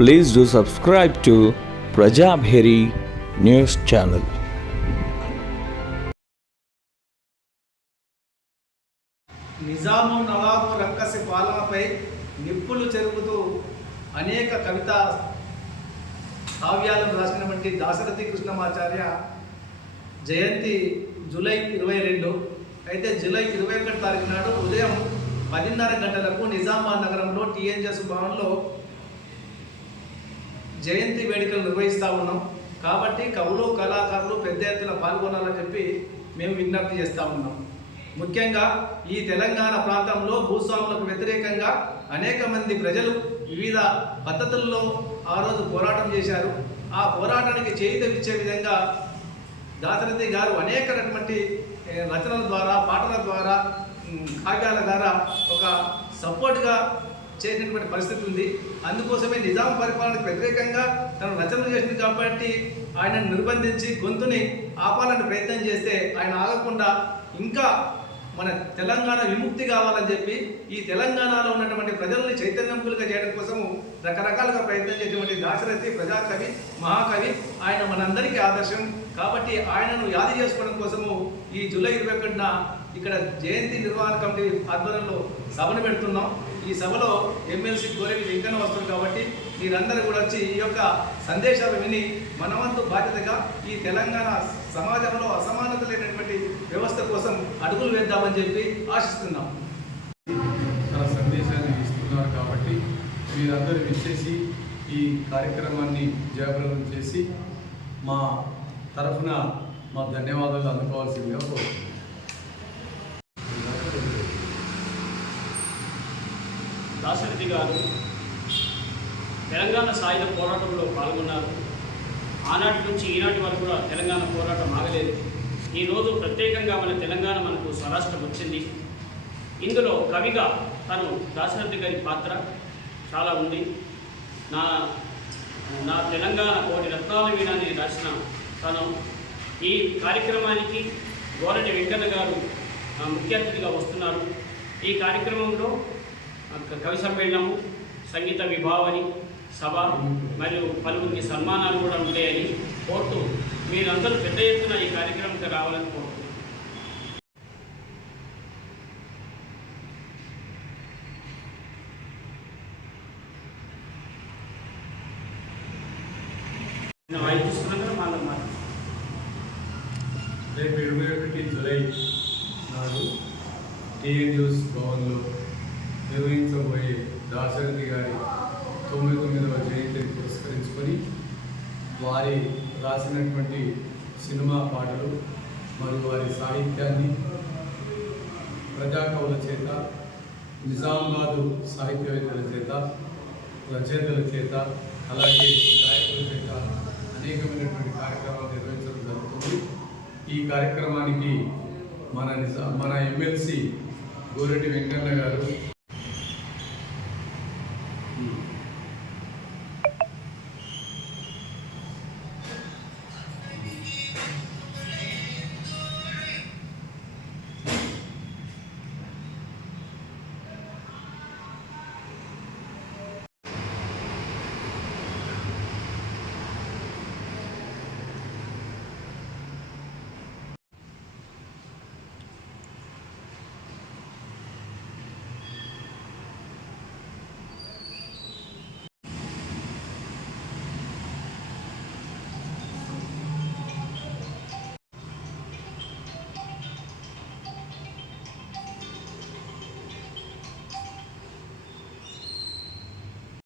Please do subscribe to Prajabheri News Channel. Nizam నవాబు రక్కసి పాలనపై నిప్పులు చెరుపుతూ అనేక కవితా కావ్యాలను రాసినటువంటి దాశరథి కృష్ణమాచార్య జయంతి జూలై 22. అయితే జూలై 21 తారీఖు నాడు ఉదయం 10:30 గంటలకు నిజామాబాద్ నగరంలో టీఎన్జెస్ భవన్లో జయంతి వేడుకలు నిర్వహిస్తూ ఉన్నాం. కాబట్టి కవులు కళాకారులు పెద్ద ఎత్తున పాల్గొనాలని చెప్పి మేము విజ్ఞప్తి చేస్తూ ఉన్నాం. ముఖ్యంగా ఈ తెలంగాణ ప్రాంతంలో భూస్వాములకు వ్యతిరేకంగా అనేక మంది ప్రజలు వివిధ పద్ధతుల్లో ఆ రోజు పోరాటం చేశారు. ఆ పోరాటానికి చేయూతనిచ్చే విధంగా దాశరథి గారు అనేక రకమైన రచనల ద్వారా, పాటల ద్వారా, కావ్యాల ద్వారా ఒక సపోర్ట్గా చేసినటువంటి పరిస్థితి ఉంది. అందుకోసమే నిజాం పరిపాలనకు వ్యతిరేకంగా తను రచనలు చేసింది కాబట్టి ఆయనను నిర్బంధించి గొంతుని ఆపాలని ప్రయత్నం చేస్తే ఆయన ఆగకుండా ఇంకా మన తెలంగాణ విముక్తి కావాలని చెప్పి ఈ తెలంగాణలో ఉన్నటువంటి ప్రజల్ని చైతన్యములుగా చేయడం కోసము రకరకాలుగా ప్రయత్నం చేసేటువంటి దాశరథి ప్రజాకవి, మహాకవి. ఆయన మనందరికీ ఆదర్శం. కాబట్టి ఆయనను యాది చేసుకోవడం కోసము ఈ జూలై 21న ఇక్కడ జయంతి నిర్వహణ కమిటీ ఆధ్వర్యంలో సభను పెడుతున్నాం. ఈ సభలో ఎమ్మెల్సీ గోరెడ్డి వెంకన్న వస్తుంది. కాబట్టి మీరందరూ కూడా వచ్చి ఈ యొక్క సందేశాలు విని మనవంతు బాధ్యతగా ఈ తెలంగాణ సమాజంలో అసమానత లేనటువంటి వ్యవస్థ కోసం అడుగులు వేద్దామని చెప్పి ఆశిస్తున్నాం. తన సందేశాన్ని ఇస్తున్నారు కాబట్టి మీరందరూ విచ్చేసి ఈ కార్యక్రమాన్ని జయప్రదం చేసి మా తరఫున మా ధన్యవాదాలు అందుకోవాల్సిందిగా కోరుతున్నాను. దాశరథి గారు తెలంగాణ సాయుధ పోరాటంలో పాల్గొన్నారు. ఆనాటి నుంచి ఈనాటి వరకు కూడా తెలంగాణ పోరాటం ఆగలేదు. ఈరోజు ప్రత్యేకంగా మన తెలంగాణ మనకు స్వరాష్ట్రం వచ్చింది. ఇందులో కవిగా తను దాశరథి గారి పాత్ర చాలా ఉంది. నా తెలంగాణ కోటి రత్నాల వీణాన్ని రాసిన తను ఈ కార్యక్రమానికి గోరెడ్డి వెంకన్న గారు ముఖ్య అతిథిగా వస్తున్నారు. ఈ కార్యక్రమంలో కవి సమ్మేళనము, సంగీత విభావని సభ మరియు పలువురికి సన్మానాలు కూడా ఉంటాయని కోరుతూ మీరందరూ పెద్ద ఎత్తున ఈ కార్యక్రమంకి రావాలని కోరుతున్నాను. రేపు 21 జూలై నాడు టీఎన్జెస్ భవన్లో నిర్వహించబోయే దాశరథి గారి 99వ జయంతిని పురస్కరించుకొని వారి రాసినటువంటి సినిమా పాటలు మరియు వారి సాహిత్యాన్ని ప్రజాకవుల చేత, నిజామాబాదు సాహిత్యవేత్తల చేత, రచయితల చేత, అలాగే గాయకుల చేత అనేకమైనటువంటి కార్యక్రమాలు నిర్వహించడం జరుగుతుంది. ఈ కార్యక్రమానికి మన ఎమ్మెల్సీ గోరెడ్డి వెంకన్న గారు